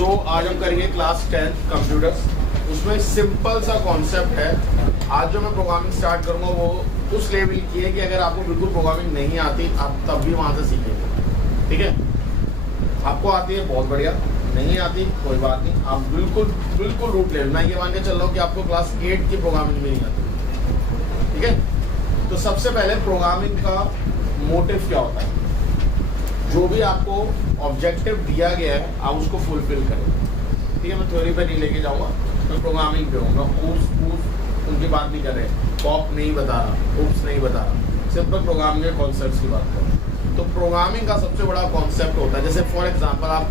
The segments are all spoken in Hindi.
सो आज हम करेंगे क्लास 10 कंप्यूटर्स। उसमें सिंपल सा कॉन्सेप्ट है। आज जो मैं प्रोग्रामिंग स्टार्ट करूँगा वो उस लेवल की है कि अगर आपको बिल्कुल प्रोग्रामिंग नहीं आती आप तब भी वहाँ से सीखेंगे। ठीक है, आपको आती है बहुत बढ़िया, नहीं आती कोई बात नहीं, आप बिल्कुल बिल्कुल रूट लेवल। मैं ये मान के चल रहा हूँ कि आपको क्लास 8 की प्रोग्रामिंग भी नहीं आती। ठीक है, तो सबसे पहले प्रोग्रामिंग का मोटिव क्या होता है। जो भी आपको ऑब्जेक्टिव दिया गया है आप उसको फुलफिल करें। ठीक है, मैं थ्योरी पे नहीं लेके जाऊँगा, मैं प्रोग्रामिंग पे हूँगा। उनकी बात नहीं कर रहे, पॉप नहीं बता रहा, उप्स नहीं बता रहा, सिंपल प्रोग्रामिंग के कॉन्सेप्ट्स की बात कर रहा हूँ। तो प्रोग्रामिंग का सबसे बड़ा कॉन्सेप्ट होता है, जैसे फॉर एग्जांपल आप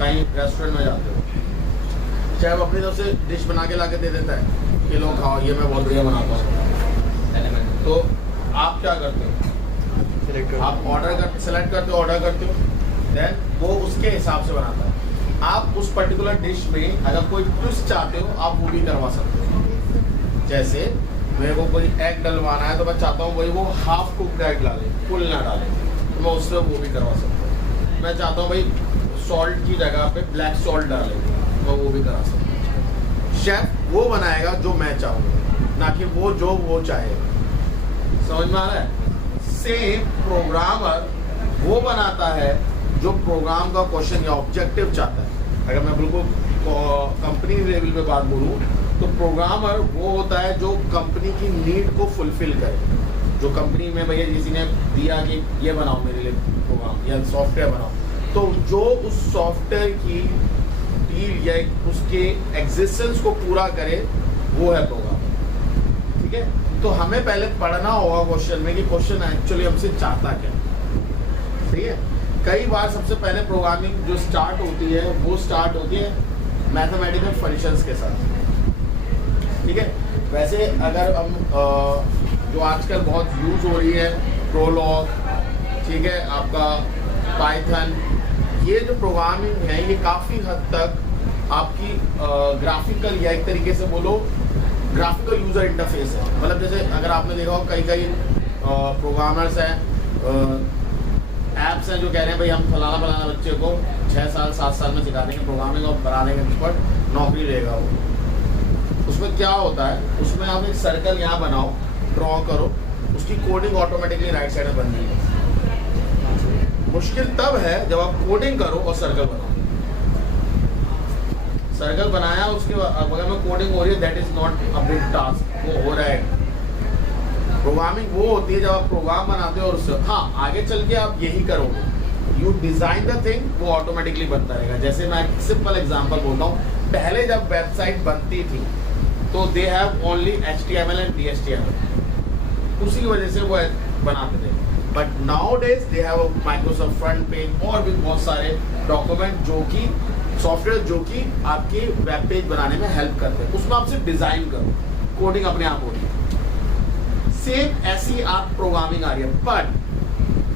कहीं रेस्टोरेंट में जाते हो, चाहे वो अपनी तरफ से डिश बना के ला के दे देता है कि लो खाओ, ये मैं बहुत बढ़िया बनाता हूँ, तो आप क्या करते हो, आप सेलेक्ट करते हो, ऑर्डर करते हो, देन वो उसके हिसाब से बनाता है। आप उस पर्टिकुलर डिश में अगर कोई ट्विस्ट चाहते हो आप वो भी करवा सकते हो। जैसे मेरे को कोई एग डलवाना है तो मैं चाहता हूँ वही वो हाफ कुक्ड एग डाले, फुल ना डाले, तो मैं उससे वो भी करवा सकता हूँ। मैं चाहता हूँ भाई सॉल्ट की जगह पे ब्लैक सॉल्ट डाले, तो वो भी करा सकता हूँ। शेफ वो बनाएगा जो मैं चाहूँगा, ना कि वो जो वो चाहेगा। समझ में आ रहा है। सेम प्रोग्रामर वो बनाता है जो प्रोग्राम का क्वेश्चन या ऑब्जेक्टिव चाहता है। अगर मैं बिल्कुल कंपनी लेवल पे बात बोलूँ तो प्रोग्रामर वो होता है जो कंपनी की नीड को फुलफिल करे। जो कंपनी में भैया किसी ने दिया कि ये बनाओ मेरे लिए प्रोग्राम या सॉफ्टवेयर बनाओ, तो जो उस सॉफ्टवेयर की डील या उसके एग्जिस्टेंस को पूरा करे वो है प्रोग्रामर। ठीक है, तो हमें पहले पढ़ना होगा क्वेश्चन में कि क्वेश्चन एक्चुअली हमसे चाहता क्या। ठीक है, कई बार सबसे पहले प्रोग्रामिंग जो स्टार्ट होती है वो स्टार्ट होती है मैथमेटिकल फंक्शंस के साथ। ठीक है, वैसे अगर हम जो आजकल बहुत यूज हो रही है प्रोलॉग, ठीक है, आपका पाइथन, ये जो प्रोग्रामिंग है ये काफ़ी हद तक आपकी ग्राफिकल या एक तरीके से बोलो ग्राफिकल यूजर इंटरफेस है। मतलब जैसे अगर आपने देखा हो कई प्रोग्रामर्स हैं, ऐप्स हैं जो कह रहे हैं भाई हम फलाना बच्चे को 6 साल 7 साल में सिखा देंगे प्रोग्रामिंग और बना देंगे एक्सपर्ट, नौकरी लेगा वो। उसमें क्या होता है, उसमें आप एक सर्कल यहाँ बनाओ, ड्रॉ करो, उसकी कोडिंग ऑटोमेटिकली राइट साइड में बन जाएगी। मुश्किल तब है जब आप कोडिंग करो और सर्कल बनाओ। सर्कल बनाया उसके बाद अगर में कोडिंग हो रही है, that is not a big task, वो हो रहा है। प्रोग्रामिंग वो होती है जब आप प्रोग्राम बनाते हो और उससे हाँ आगे चल के आप यही करोगे, यू डिजाइन द थिंग, वो ऑटोमेटिकली बनता रहेगा। जैसे मैं एक सिंपल एग्जांपल बोलता हूँ, पहले जब वेबसाइट बनती थी तो they have only HTML and HTML, उसी की वजह से वो बनाते थे। But now days they have Microsoft front page और भी बहुत सारे डॉक्यूमेंट जो कि सॉफ्टवेयर जो कि आपके वेब पेज बनाने में हेल्प करते हैं। उसमें आप सिर्फ डिजाइन करो, कोडिंग अपने आप होती है। सेम ऐसी आप प्रोग्रामिंग आ रही है, पर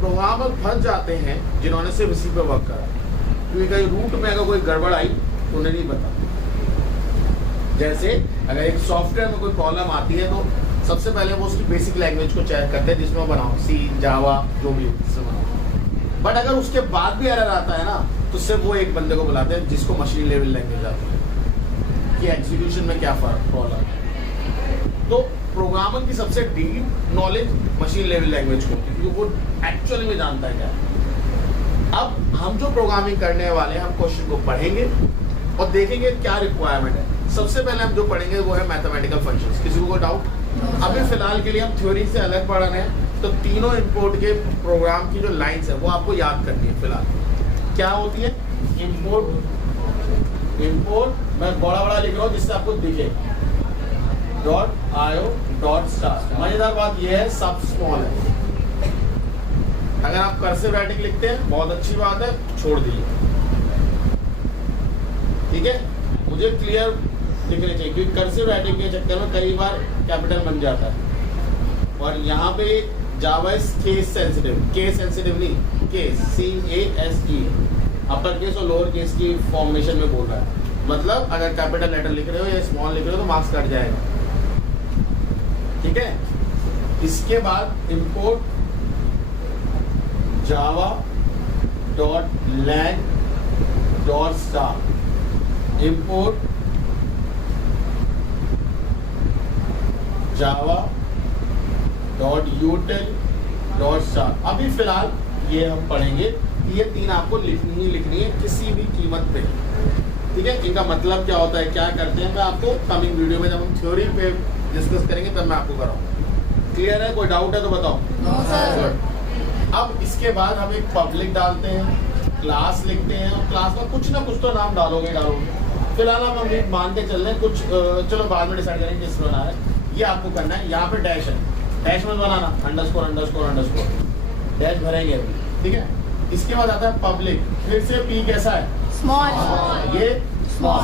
प्रोग्रामर फंस जाते हैं जिन्होंने सिर्फ इसी पे वर्क करा, क्योंकि कहीं रूट में अगर कोई गड़बड़ आई तो उन्हें नहीं पता। जैसे अगर एक सॉफ्टवेयर में कोई प्रॉब्लम आती है तो सबसे पहले वो उसकी बेसिक लैंग्वेज को चेक करते हैं जिसमें बनाओ, सी, जावा, जो भी उससे बनाओ। बट अगर उसके बाद भी एरर आता है ना, तो सिर्फ वो एक बंदे को बुलाते हैं जिसको मशीन लेवल लैंग्वेज आती है कि एग्जीक्यूशन में क्या प्रॉब्लम है। तो प्रोग्रामर की सबसे deep knowledge machine level language को, क्योंकि वो एक्चुअली में जानता है क्या। अब हम जो प्रोग्रामिंग करने वाले हैं, हम क्वेश्चन को पढ़ेंगे और देखेंगे क्या रिक्वायरमेंट है। सबसे पहले हम जो पढ़ेंगे वो है मैथमेटिकल फंक्शंस। किसी को डाउट? अभी फिलहाल के लिए हम थ्योरी से अलग पढ़ रहे हैं, तो तीनों इंपोर्ट के प्रोग्राम की जो लाइंस है वो आपको याद करनी है। फिलहाल क्या होती है? इंपोर्ट मैं बड़ा लिख रहा हूँ जिससे आपको दिखे, .io.star। मजेदार बात यह है सब स्मॉल है। अगर आप कर्सिव राइटिंग लिखते हैं बहुत अच्छी बात है, छोड़ दीजिए। ठीक है, मुझे क्लियर दिखने चाहिए, क्योंकि कर्सिव राइटिंग के चक्कर में कई बार कैपिटल बन जाता है। और यहाँ पे Java is case sensitive, case sensitive नहीं, केस CASE, अपर केस और लोअर केस की फॉर्मेशन में बोल रहा है। मतलब अगर कैपिटल लेटर लिख रहे हो या स्मॉल लिख रहे हो तो मार्क्स कट जाएगा। ठीक है, इसके बाद इंपोर्ट java.lang.star import java.util.star। अभी फिलहाल ये हम पढ़ेंगे कि ये 3 आपको लिखनी है किसी भी कीमत पे, ठीक है। इनका मतलब क्या होता है, क्या करते हैं, मैं आपको कमिंग वीडियो में जब हम थ्योरी पे डिस्कस करेंगे तब मैं आपको कराऊंगा। क्लियर है? कोई डाउट है तो बताओ। अब इसके बाद हम एक पब्लिक डालते हैं, क्लास लिखते हैं, और क्लास में कुछ ना कुछ तो नाम डालोगे। फिलहाल हम मान के चल रहे हैं कुछ, चलो बाद में डिसाइड करेंगे किस बनाना है। ये आपको करना है, यहाँ पे डैश है, डैश में बनाना अंडरस्कोर डैश भरेंगे अभी, ठीक है। इसके बाद आता है पब्लिक, फिर से पी कैसा है, स्मॉल, ये स्मॉल।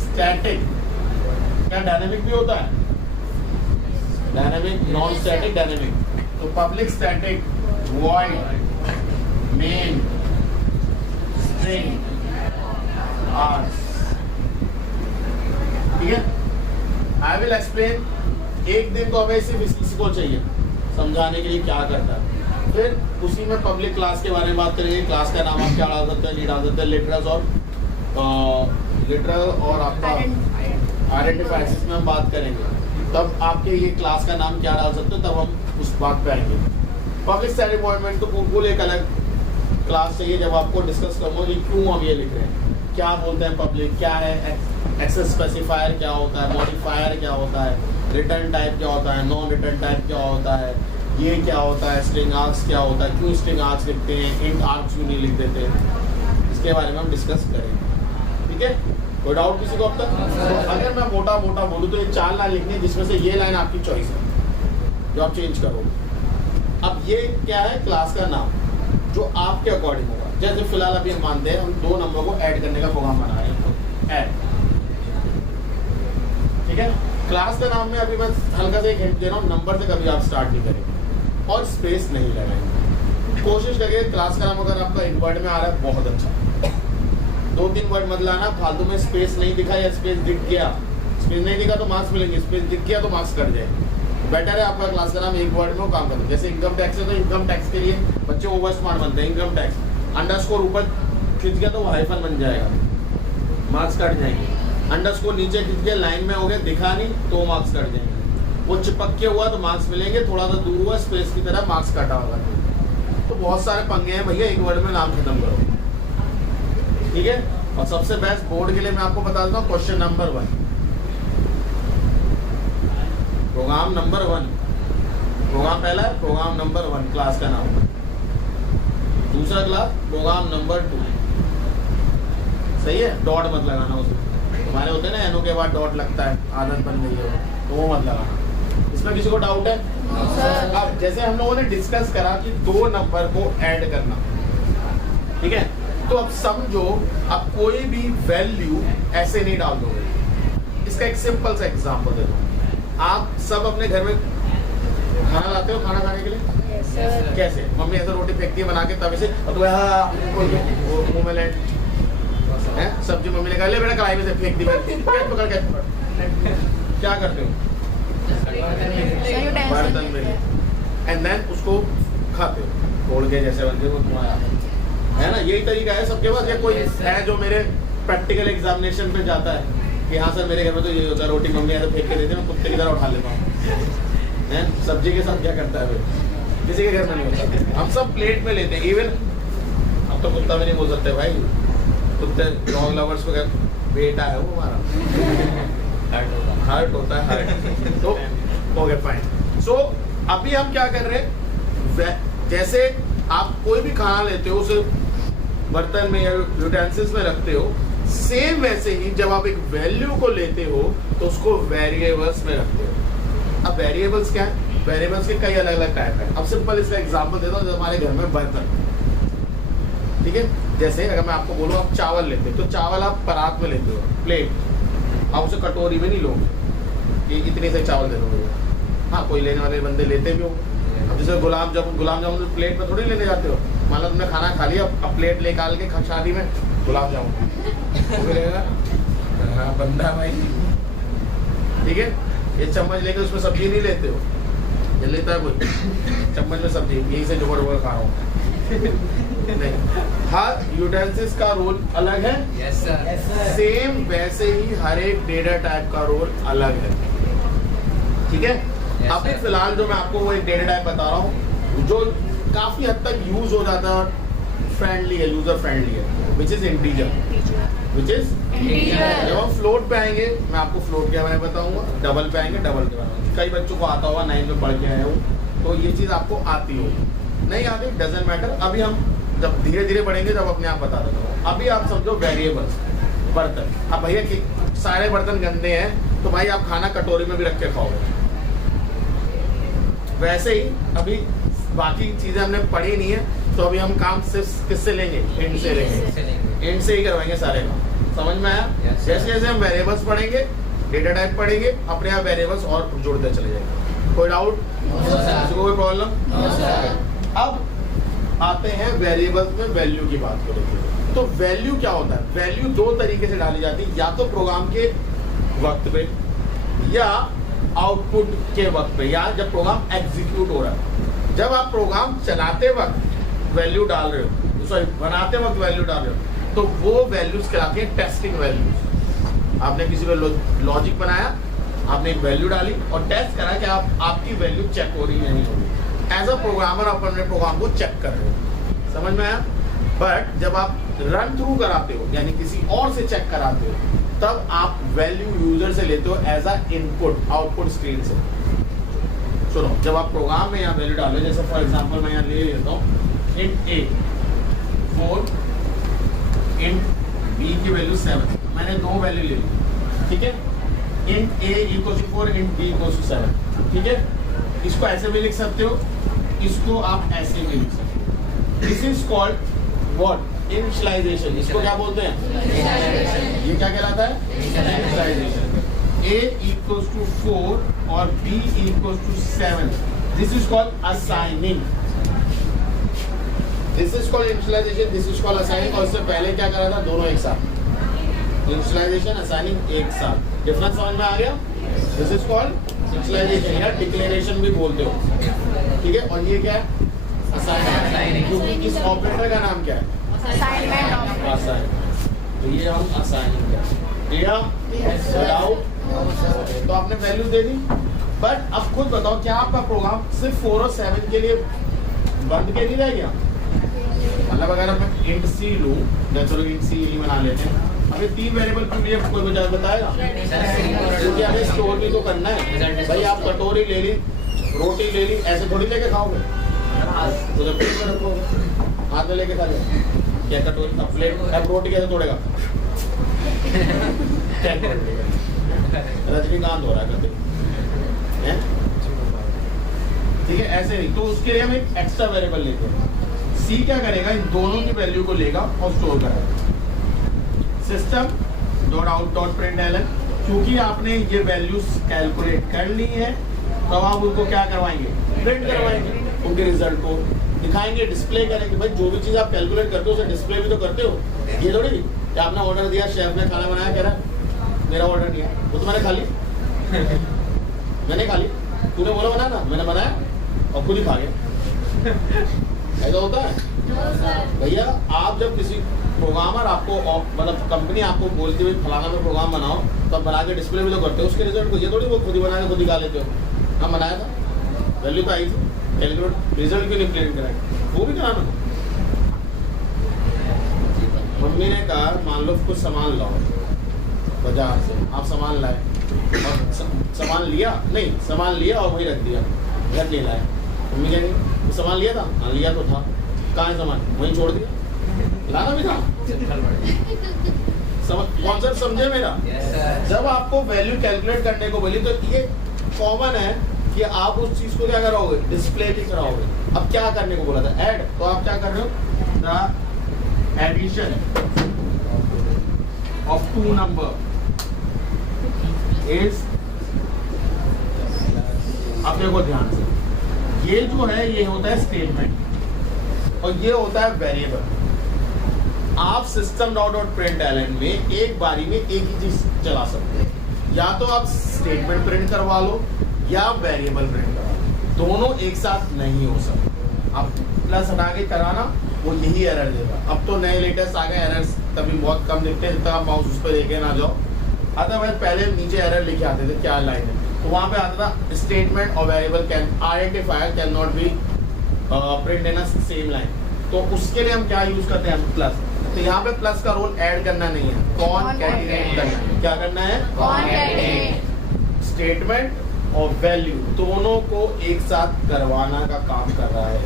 स्टैटिक, क्या डायनेमिक भी होता है, डायनेमिक, नॉन स्टैटिक, डायनेमिक। तो public static void main string args, ठीक है। आई विल एक्सप्लेन, एक दिन तो हमें सिर्फ इसी को चाहिए समझाने के लिए क्या करता है। फिर उसी में पब्लिक क्लास के बारे में बात करेंगे। क्लास का नाम आप क्या डाल सकते हैं, नहीं डाल सकते, लिटरल और आपका आइडेंटिफायर्स में हम बात करेंगे। तब आपके ये क्लास का नाम क्या डाल सकते हो, तब हम उस बात पे आएंगे। पब्लिक स्टैटिक पॉइंट तो बिल्कुल एक अलग क्लास चाहिए जब आपको डिस्कस करूँगा कि क्यों हम ये लिख रहे हैं, क्या बोलते हैं पब्लिक, क्या है एक्सेस स्पेसिफायर, क्या होता है मॉडिफायर, क्या होता है रिटर्न टाइप, क्या होता है नॉन रिटर्न टाइप, क्या होता है ये, क्या होता है स्ट्रिंग आर्क्स, क्या होता है, क्यों स्ट्रिंग आर्क्स लिखते हैं, इंट आर्क्स क्यों नहीं लिख देते, इसके बारे में हम डिस्कस करेंगे, ठीक है। कोई डाउट किसी को अब तक? तो अगर मैं मोटा बोलूँ तो ये 4 लाइन लिखनी है, जिसमें से ये लाइन आपकी चॉइस है जो आप चेंज करोगे। अब ये क्या है, क्लास का नाम जो आपके अकॉर्डिंग होगा। जैसे फिलहाल अभी हम मानते हैं हम 2 नंबर को ऐड करने का प्रोग्राम बना रहे हैं, ऐड, ठीक है। क्लास का नाम में अभी बस हल्का से एक हिंट दे रहा हूँ, नंबर से कभी आप स्टार्ट नहीं करेंगे और स्पेस नहीं लगाएंगे। कोशिश करिए क्लास का नाम अगर आपका इन वर्ड में आ रहा है बहुत अच्छा, 2-3 वर्ड मत लाना फालतू में। स्पेस नहीं दिखा या स्पेस दिख गया, स्पेस नहीं दिखा तो मार्क्स मिलेंगे, स्पेस दिख गया तो मार्क्स कट जाएंगे। बेटर है आपका क्लास का नाम एक वर्ड में काम करो। जैसे इनकम टैक्स है तो इनकम टैक्स के लिए बच्चे ओवर स्मार्ट बनते हैं, इनकम टैक्स अंडरस्कोर ऊपर खींच गया तो वो हाइफन बन जाएगा, मार्क्स कट जाएंगे। अंडरस्कोर नीचे खींच के लाइन में हो गया, दिखा नहीं तो मार्क्स कट जाएंगे। वो चिपक के हुआ तो मार्क्स मिलेंगे, थोड़ा सा दूर हुआ स्पेस की तरह मार्क्स कटा होगा। तो बहुत सारे पंगे हैं भैया, एक वर्ड में नाम खत्म करो, ठीक है। और सबसे बेस्ट बोर्ड के लिए मैं आपको बता देता हूँ, question number 1, program number 1, program पहला है प्रोग्राम नंबर 1 क्लास का नाम, दूसरा क्लास प्रोग्राम नंबर 2, सही है। डॉट मत लगाना उसमें, तुम्हारे होते हैं ना एनो के बाद डॉट लगता है, आदत बन गई है तो वो मत लगाना। इसमें किसी को डाउट है? अब जैसे हम लोगों ने डिस्कस करा कि 2 नंबर को ऐड करना, ठीक है। तो अब समझो अब कोई भी वैल्यू ऐसे नहीं डाल दोगे। इसका एक सिंपल सा एग्जांपल दे दो। आप सब अपने घर में खाना लाते हो खाना खाने के लिए? कैसे? मम्मी ऐसे रोटी फेंकती है बना के तवे से और मुंह में ले सब्जी मम्मी ने कहा ले बेटा कढ़ाई में से फेंक दी, पकड़ के क्या करते हो? बर्तन में एंड देन उसको खाते हो तोड़ के, जैसे बनते वो तुम्हारा है ना। यही तरीका है सबके पास। या कोई है जो मेरे प्रैक्टिकल एग्जामिनेशन पे जाता है कि हाँ सर मेरे घर में तो ये होता है, रोटी मम्मी ऐसे फेंक के देते हैं, मैं कुत्ते की तरह उठा लेता हूँ। सब्जी के साथ क्या करता है फिर? किसी के घर में नहीं होता, हम सब प्लेट में लेते हैं। इवन हम तो कुत्ता में नहीं बोल सकते भाई, कुत्ते डॉग लवर्स को बेटा है वो हमारा, हर्ट होता है हर्ट। तो ओके फाइन। सो अभी हम क्या कर रहे हैं, जैसे आप कोई भी खाना लेते हो उसे बर्तन में या यूटेंसिल्स में रखते हो, सेम वैसे ही जब आप एक वैल्यू को लेते हो तो उसको वेरिएबल्स में रखते हो। अब वेरिएबल्स क्या है? वेरिएबल्स के कई अलग अलग टाइप है। अब सिंपल इसका एग्जांपल देता हूँ। हमारे घर में बर्तन, ठीक है। जैसे अगर मैं आपको बोलूँ आप चावल लेते हो तो चावल आप परात में लेते हो, प्लेट, आप उसे कटोरी में नहीं लोगे कि इतने से चावल दे दोगे। हाँ कोई लेने वाले बंदे लेते भी हो। अब जैसे गुलाब जामुन प्लेट में थोड़ी लेने जाते हो। मान लो तुमने खाना खा लिया, अब प्लेट निकाल के शादी में गुलाब जामुन बंदा भाई, ठीक है। ये चम्मच लेके उसमें सब्जी नहीं लेते हो, ये लेता है कोई चम्मच में सब्जी, यहीं से जुगड़ खा रहा हूँ, नहीं, हर यूटेंसिल्स का रोल अलग है। Yes sir. सेम वैसे ही हर एक डेटा टाइप का रोल अलग है, ठीक है। अभी sir. फिलहाल जो मैं आपको वो एक डेटा टाइप बता रहा हूँ जो काफी हद तक यूज हो जाता है और फ्रेंडली है, यूजर फ्रेंडली है, which is integer. Which is Integer. जब हम फ्लोट पे आएंगे मैं आपको फ्लोट के बारे में बताऊंगा, डबल पे आएंगे डबल के बारे में। कई बच्चों को आता होगा, 9 में पढ़ के आए हो तो ये चीज आपको आती होगी, नहीं आती डजेंट मैटर। अभी हम जब धीरे धीरे बढ़ेंगे जब अपने आप बता देता हूँ। अभी आप समझो वेरिएबल्स, बर्तन। अब भैया कि सारे बर्तन गंदे हैं तो भाई आप खाना कटोरी में भी रख के खाओगे। वैसे ही अभी बाकी चीजें हमने पढ़ी नहीं है तो अभी हम काम सिर्फ किससे लेंगे, इंड से लेंगे, इंड से ही करवाएंगे सारे काम। समझ में आया? Yes, sir. जैसे जैसे हम वेरिएबल्स पढ़ेंगे, डेटा टाइप पढ़ेंगे, अपने आप वेरिएबल्स और जुड़ते चले जाएंगे। कोई डाउट? किसी को कोई प्रॉब्लम? अब आते हैं वेरिएबल्स में वैल्यू की बात करेंगे। तो वैल्यू क्या होता है? वैल्यू दो तरीके से डाली जाती है, या तो प्रोग्राम के वक्त पे या आउटपुट के वक्त पे, या जब प्रोग्राम एग्जीक्यूट हो रहा है। जब आप प्रोग्राम चलाते वक्त वैल्यू डाल रहे हो, सॉरी बनाते वक्त वैल्यू डाल रहे हो, तो वो वैल्यूज कहलाती है टेस्टिंग वैल्यूज। आपने किसी को लॉजिक बनाया, आपने एक वैल्यू डाली और टेस्ट करा कि आपकी वैल्यू चेक हो रही है नहीं हो रही। एज अ प्रोग्रामर आप अपने प्रोग्राम को चेक कर रहे हो। समझ में आया? बट जब आप रन थ्रू कराते हो यानी किसी और से चेक कराते हो, तब आप वैल्यू यूजर से लेते हो as a input, output screen से। सुनो, जब आप प्रोग्राम में यहाँ वैल्यू डालो, जैसे फॉर एग्जांपल मैं यहाँ ले लेता हूँ इंट ए 4, इंट बी की वैल्यू 7, मैंने दो वैल्यू ले ली, ठीक है। Int a equal to 4, int b equal to 7, ठीक है। इसको ऐसे भी लिख सकते हो, इसको आप ऐसे भी लिख सकते हो। This is called what? Initialization. इसको क्या बोलते हैं? ये क्या कहलाता है? इनिशियलाइजेशन। A equals to 4 और B equals to 7. This is called assigning. This is called initialization. This is called assigning. और इससे पहले क्या करा था? दोनों एक साथ। Initialization, assigning एक साथ। डिफरेंस समझ में आ गया? This is called initialization या declaration भी बोलते हो, ठीक है। और ये क्या है? Assigning। क्योंकि इस ऑपरेटर का नाम क्या है? Assignment. Assign। तो ये हम assigning क्या? Without तो आपने वैल्यू दे दी। बट अब खुद बताओ, क्या आपका प्रोग्राम सिर्फ 4 और 7 के लिए बंद के नहीं रह गया? मतलब अगर मैं इंट सी लूँ, या चलो इंट सी ही बना लेते हैं, हमें 3 वेरिएबल के लिए कोई बजाय बताएगा? क्योंकि हमें स्टोर भी तो करना है। भाई आप कटोरी ले ली, रोटी ले ली, ऐसे थोड़ी लेके खाओगे, तो जब प्लेट में रखोगे हाथ में लेके खा लो। क्या कटोरी अब प्लेट, अब रोटी कैसे तोड़ेगा? रजनीकांत हो रहा है, ठीक है। ऐसे नहीं, तो उसके लिए हम एक एक्स्ट्रा वेरिएबल लेते हैं। सी क्या करेगा? इन दोनों की वैल्यू को लेगा और स्टोर करेगा। System dot out dot println, क्योंकि आपने ये वैल्यूज कैलकुलेट कर ली है, तो आप उनको क्या करवाएंगे? प्रिंट करवाएंगे, उनके रिजल्ट को दिखाएंगे, डिस्प्ले करेंगे। भाई जो भी चीज आप कैलकुलेट करते हो उसे डिस्प्ले भी तो करते हो। ये थोड़ी कि आपने ऑर्डर दिया, शेफ ने खाना बनाया, कह रहा मेरा ऑर्डर नहीं है, वो तुम्हारे खा ली मैंने खा ली, तूने बोला बना ना, मैंने बनाया और खुद ही खा गया। ऐसा होता है भैया। आप जब किसी प्रोग्रामर आपको मतलब कंपनी आपको बोलती हुई फलाना में प्रोग्राम बनाओ, तो आप बना के डिस्प्ले भी तो करते हो उसके रिजल्ट को। ये थोड़ी वो खुद ही बना के खुद ही खा लेते हो। हम बनाया था, वैल्यू तो आई थी, कैलकुलेट रिजल्ट क्यों नहीं प्रिंट कराए? वो भी कराना। मम्मी ने कहा मान लो कुछ सामान लाओ बाजार से, आप सामान लाए और सामान लिया नहीं, सामान लिया और वही रख दिया, घर नहीं लाया। मम्मी कहेंगे सामान लिया था? हाँ लिया तो था, कहाँ है सामान? वहीं छोड़ दिया, लाना भी था। कॉन्सेप्ट समझे मेरा? जब आपको वैल्यू कैलकुलेट करने को बोली तो ये कॉमन है कि आप उस चीज को क्या कराओगे? डिस्प्ले भी कराओगे। अब क्या करने को बोला था? ऐड। तो आप क्या कर रहे हो? The addition of 2 number is, अब देखो ध्यान से, ये जो है ये होता है स्टेटमेंट और ये होता है वेरिएबल। आप सिस्टम डॉट प्रिंटलन में एक बारी में एक ही चीज चला सकते हैं, या तो आप स्टेटमेंट प्रिंट करवा लो या वेरिएबल प्रिंट करवा लो, दोनों एक साथ नहीं हो सकते। आप प्लस हटा के कराना, वो यही एरर देगा। अब तो नए लेटेस्ट आ गए एरर्स, तभी बहुत कम दिखते हैं, जितना आप माउस उस पर लेके ना जाओ। अदरवाइज पहले नीचे एरर लिखे आते थे क्या लाइन है, तो वहाँ पे आता था स्टेटमेंट और variable can identifier can not be print in same line. तो उसके लिए हम क्या यूज करते हैं, प्लस। तो यहाँ पे प्लस का रोल ऐड करना नहीं है, कॉनकैटिनेट करना है। क्या करना है, कॉनकैटिनेट। स्टेटमेंट और वैल्यू दोनों को एक साथ करवाना का काम कर रहा है।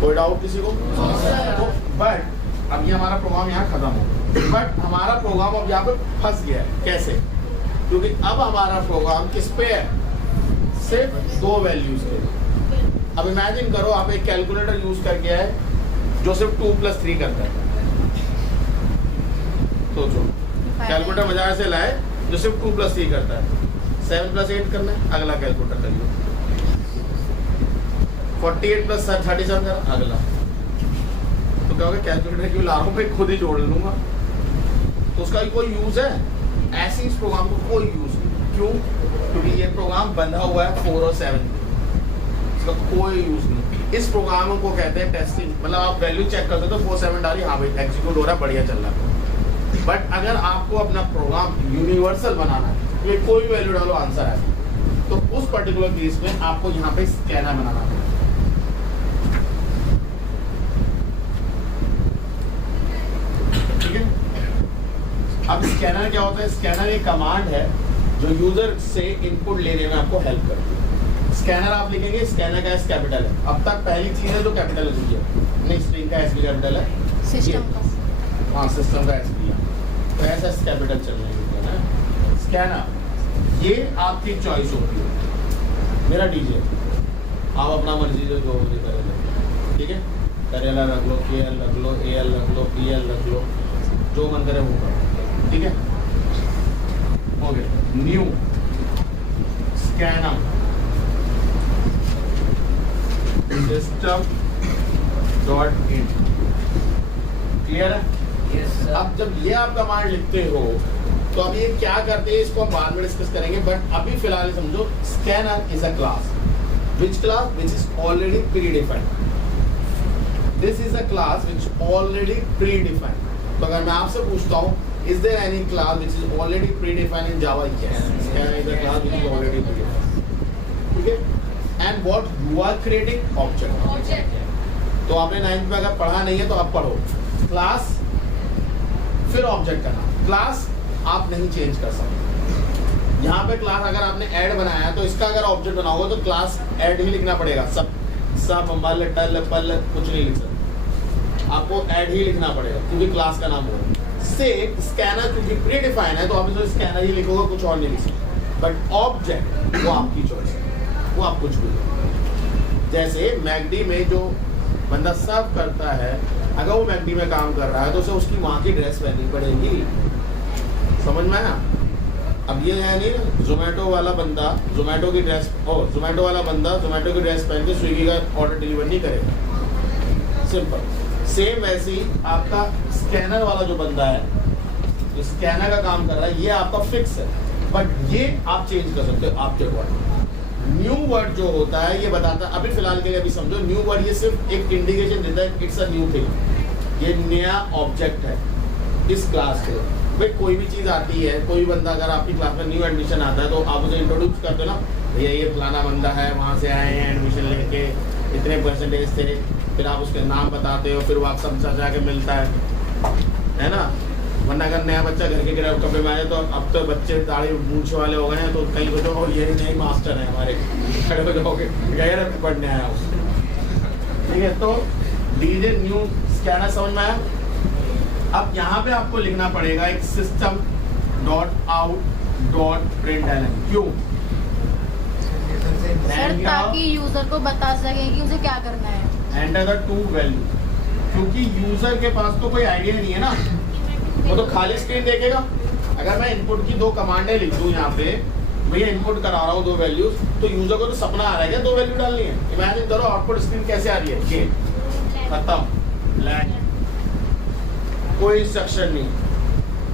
कोई डाउट किसी को? तो बट अब ये हमारा प्रोग्राम यहाँ खत्म हो गया, बट हमारा प्रोग्राम अब यहाँ पे फंस गया है। कैसे? क्योंकि अब हमारा प्रोग्राम किस पे है, सिर्फ दो वैल्यूज पे। अब इमेजिन करो आप एक कैलकुलेटर यूज करके आए जो सिर्फ 2 + 3 करता है। सोचो, कैलकुलेटर बाजार से लाए जो सिर्फ 2 + 3 करता है। 7 + 8 करना है, अगला कैलकुलेटर करिए। 48 + 37 कर, अगला। तो क्या होगा, कैलकुलेटर क्यों ला रहा हूँ, मैं खुद ही जोड़ लूंगा। तो उसका कोई यूज है? ऐसे इस प्रोग्राम को कोई यूज नहीं। क्यों? क्योंकि ये प्रोग्राम बंधा हुआ है 4 और 7, इसका कोई यूज नहीं। इस प्रोग्राम को कहते हैं टेस्टिंग। मतलब आप वैल्यू चेक करते हो तो 4 7 डाली, हाँ भाई एग्जीक्यूट हो रहा है, बढ़िया चल रहा है। बट अगर आपको अपना प्रोग्राम यूनिवर्सल बनाना है, तो ये कोई वैल्यू डालो आंसर है, तो उस पर्टिकुलर केस में आपको यहाँ पे स्कैनर बनाना है। ठीक है? अब स्कैनर क्या होता है? स्कैनर एक कमांड है जो यूजर से इनपुट लेने में आपको हेल्प करती है। स्कैनर आप लिखेंगे, स्कैनर का एस कैपिटल है। अब तक पहली चीज है जो कैपिटल है, नहीं स्ट्रिंग का एस भी कैपिटल है, सिस्टम का, हाँ सिस्टम का एस भी है, तो ऐसा कैपिटल चलने है। स्कैनर ये आपकी चॉइस होती है। मेरा डीजे, आप अपना मर्जी से जो भी करें, ठीक है? करेला रख लो, KL रख लो, AL रख लो, PL रख लो, जो मन करे वो करो, ठीक है? Okay, new scanner system dot in, clear है? अब जब ये आप कमांड लिखते हो तो अब ये क्या करते हैं इसको हम बाद में डिस्कस करेंगे, बट अभी फिलहाल समझो scanner is a class. Which class? Which is already pre defined. This is a class which already pre defined. तो अगर मैं आपसे पूछता हूँ is there any class which is already pre defined in Java? Yes, scanner is a class which is already pre defined. ठीक है? And what you are creating? Object. तो आपने 9th में अगर पढ़ा नहीं है तो आप पढ़ो। क्लास फिर ऑब्जेक्ट का नाम। क्लास आप नहीं चेंज कर सकते। यहाँ पे क्लास अगर आपने ऐड बनाया है तो इसका अगर ऑब्जेक्ट बनाओगे तो क्लास ऐड ही लिखना पड़ेगा। सब मल टल पल कुछ नहीं लिख सकते, आपको ऐड ही लिखना पड़ेगा क्योंकि क्लास का नाम होगा। से स्कैनर क्योंकि प्री डिफाइन है तो आप इसमें स्कैनर ही लिखोगे, कुछ और नहीं लिख सकते। बट ऑब्जेक्ट वो आपकी चॉइस है, वो आप कुछ भी। जैसे मैकडी में जो बंदा सर्व करता है, अगर वो मैकडी में काम कर रहा है तो उसे उसकी वहाँ की ड्रेस पहननी पड़ेगी। समझ में आया? अब ये है नहीं जोमेटो वाला बंदा जोमेटो की ड्रेस जोमेटो वाला बंदा जोमेटो की ड्रेस पहन के स्विगी का ऑर्डर डिलीवर नहीं करेगा। सिंपल। सेम वैसे ही आपका स्कैनर वाला जो बंदा है, जो स्कैनर का काम कर रहा है, ये आपका फिक्स है, बट ये आप चेंज कर सकते हो आपके अकॉर्डिंग। न्यू वर्ड जो होता है ये बताता है, अभी फिलहाल के लिए अभी समझो न्यू वर्ड ये सिर्फ एक इंडिकेशन देता है इट्स अ न्यू थिंग, ये नया ऑब्जेक्ट है इस क्लास के। भाई कोई भी चीज़ आती है, कोई बंदा अगर आपकी क्लास में न्यू एडमिशन आता है तो आप उसे इंट्रोड्यूस करते हो ना, भैया ये फलाना बंदा है, वहाँ से आए हैं एडमिशन लेके, इतने परसेंटेज थे, फिर आप उसके नाम बताते हो, फिर वो आप सब जाके मिलता है ना? वरना अगर नया बच्चा घर के गिरा कपड़े में आए तो अब तो बच्चे दाढ़ी मूंछ वाले हो गए हैं तो कई बच्चों को ये नए मास्टर हैं हमारे, खड़े हो जाओगे गैर पढ़ने आया हूँ। ठीक है, तो डीजे न्यू स्कैनर समझ में आया? अब यहाँ पे आपको लिखना पड़ेगा एक system dot out dot println. क्यों? सर ताकि यूजर को बता सके कि उसे क्या करना है। एंटर द टू वैल्यू, क्योंकि यूजर के पास तो कोई आइडिया नहीं है ना, वो तो खाली स्क्रीन देखेगा। अगर मैं इनपुट की 2 कमांडें लिख दूं यहाँ पे, भैया इनपुट करा रहा हूँ 2 वैल्यूज, तो यूजर को तो सपना आ रहा है क्या 2 वैल्यू डालनी है? इमेजिन करो आउटपुट स्क्रीन कैसे आ रही है, ये खत्म, ब्लैक, कोई इंस्ट्रक्शन नहीं।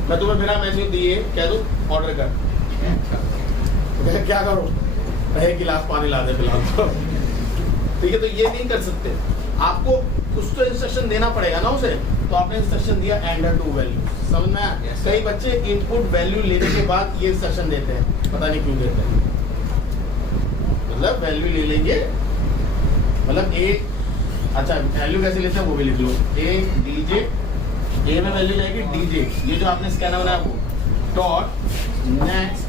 मैं तुम्हें बिना मैसेज दिए कह दूं ऑर्डर कर, क्या करो? एक गिलास पानी ला दे फिलहाल। ठीक है, तो ये नहीं कर सकते। आपको कुछ तो इंस्ट्रक्शन देना पड़ेगा ना उसे, तो आपने इंस्ट्रक्शन दिया एंटर टू वैल्यू। समझ में आया? कई बच्चे इनपुट वैल्यू लेने के बाद ये इंस्ट्रक्शन देते हैं, पता नहीं क्यों देते हैं। मतलब वैल्यू ले लेंगे, मतलब ए, अच्छा वैल्यू कैसे लेते हैं वो भी लिख लो, ए डीजे, ए में वैल्यू जाएगी डीजे, ये जो आपने स्कैनर बनाया वो डॉट नेक्स्ट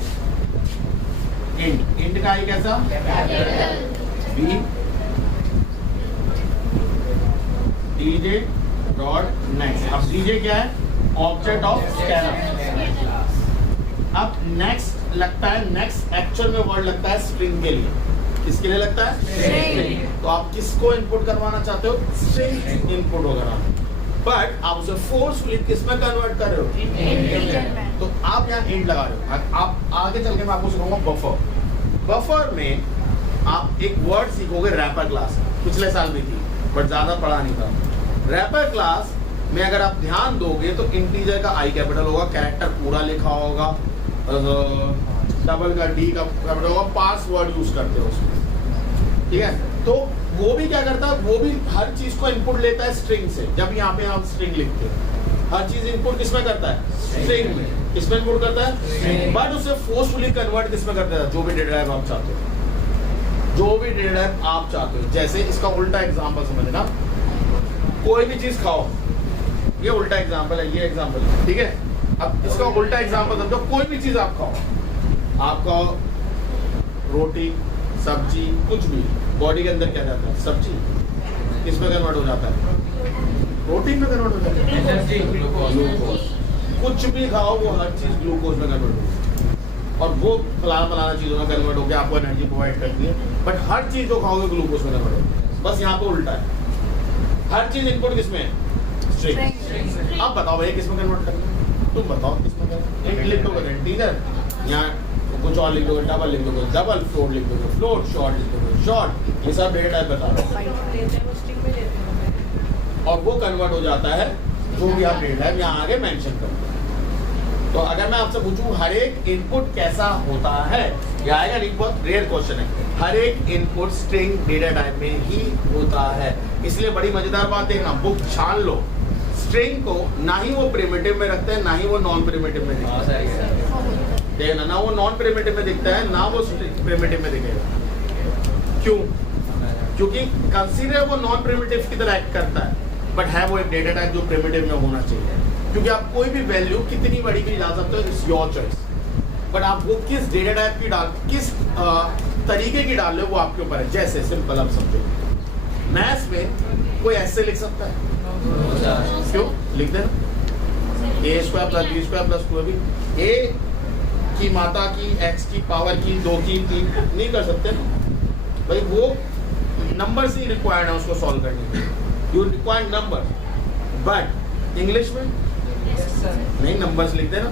इंट, इंट का आई कैसा बी डीजे डॉट नेक्स्ट। अब डीजे क्या है? Object of scanner. अब नेक्स्ट लगता है, नेक्स्ट एक्चुअल में वर्ड लगता है स्ट्रिंग के लिए। किसके लिए लगता है? स्ट्रिंग। तो आप किसको इनपुट करवाना चाहते हो? स्ट्रिंग इनपुट होगा, बट आप उसे फोर्सफुली किस में कन्वर्ट कर रहे हो? इंटीजर में। तो आप यहाँ इंट लगा रहे हो। आप आगे चल के मैं आपको सिखाऊंगा बफर। बफर में आप एक वर्ड सीखोगे रैपर क्लास, पिछले साल भी थी बट ज्यादा पढ़ा नहीं था। रैपर क्लास में अगर आप ध्यान दोगे तो इंटीजर का आई कैपिटल होगा, कैरेक्टर पूरा लिखा होगा, डबल का डी का कैपिटल होगा, पासवर्ड यूज करते हो उसमें, ठीक है? तो वो भी क्या करता है, वो भी हर चीज को इनपुट लेता है स्ट्रिंग से। जब यहाँ पे आप स्ट्रिंग लिखते हैं, हर चीज इनपुट किसमें करता है? स्ट्रिंग में। किसमें इनपुट करता है? बट उसे फोर्सफुली कन्वर्ट किसमें करता है? जो भी डेटा टाइप आप चाहते हो, जो भी डेटा टाइप आप चाहते हो। जैसे इसका उल्टा एग्जाम्पल समझना, कोई भी चीज खाओ, ये उल्टा एग्जाम्पल है, ये एग्जाम्पल है, ठीक है? अब इसका उल्टा एग्जाम्पल समझो, कोई भी चीज आप खाओ, आप खाओ रोटी सब्जी कुछ भी, बॉडी के अंदर क्या जाता है? सब्जी। किस में कन्वर्ट हो जाता है? प्रोटीन में कन्वर्ट हो जाता है, ग्लूकोज। कुछ भी खाओ वो हर चीज ग्लूकोज में कन्वर्ट होगी, और वो फलाना चीजों में कन्वर्ट होकर आपको एनर्जी प्रोवाइड करती है। बट हर चीज जो खाओगे ग्लूकोज में कन्वर्ट होगी। बस यहाँ पे उल्टा है, हर चीज इनपुट किसमें है? स्ट्रिंग। अब बताओ भैया किसमें कन्वर्ट करना है? तुम बताओ किसमें करना है? लिख दोगे इंटीजर, यहाँ कुछ और लिख दोगे, डबल लिख दोगे डबल, फ्लोट लिख दोगे फ्लोट, शॉर्ट लिख दोगे शॉर्ट, ये सब डेटा टाइप बता दो, और वो कन्वर्ट हो जाता है जो भी आप डेटा टाइप यहाँ आगे मेंशन करो। तो अगर मैं आपसे पूछूं हर एक इनपुट कैसा होता है, ये आएगा नहीं, बहुत रेयर क्वेश्चन है। हर एक इनपुट स्ट्रिंग डेटा टाइप में ही होता है। इसलिए बड़ी मजेदार बात देखना, बुक छान लो, स्ट्रिंग को ना ही वो प्रिमिटिव में रखते हैं, ना ही वो नॉन प्रिमिटिव में दिखता है। देखना, ना वो नॉन प्रिमिटिव में दिखता है, ना वो प्रिमिटिव में दिखेगा। क्यों? क्योंकि कंसीडर वो नॉन प्रिमिटिव की तरह एक्ट करता है, बट है वो एक डेटा टाइप जो प्रिमिटिव में होना चाहिए। क्योंकि आप कोई भी वैल्यू कितनी बड़ी भी डाल सकते हो, इट्स योर चॉइस, बट आप वो किस डेटा टाइप की डाल, किस तरीके की डाल रहे हो वो आपके ऊपर है। जैसे सिंपल आप समझो, मैथ्स में कोई ऐसे लिख सकता है, क्यों? लिख देना A square plus B square plus 2ab। A की माता की, एक्स की पावर की, 2 की 3 नहीं कर सकते भाई, वो नंबर से ही रिक्वायर्ड है उसको सॉल्व करने के लिए, you required number. But English में नहीं, नंबर्स लिख देना,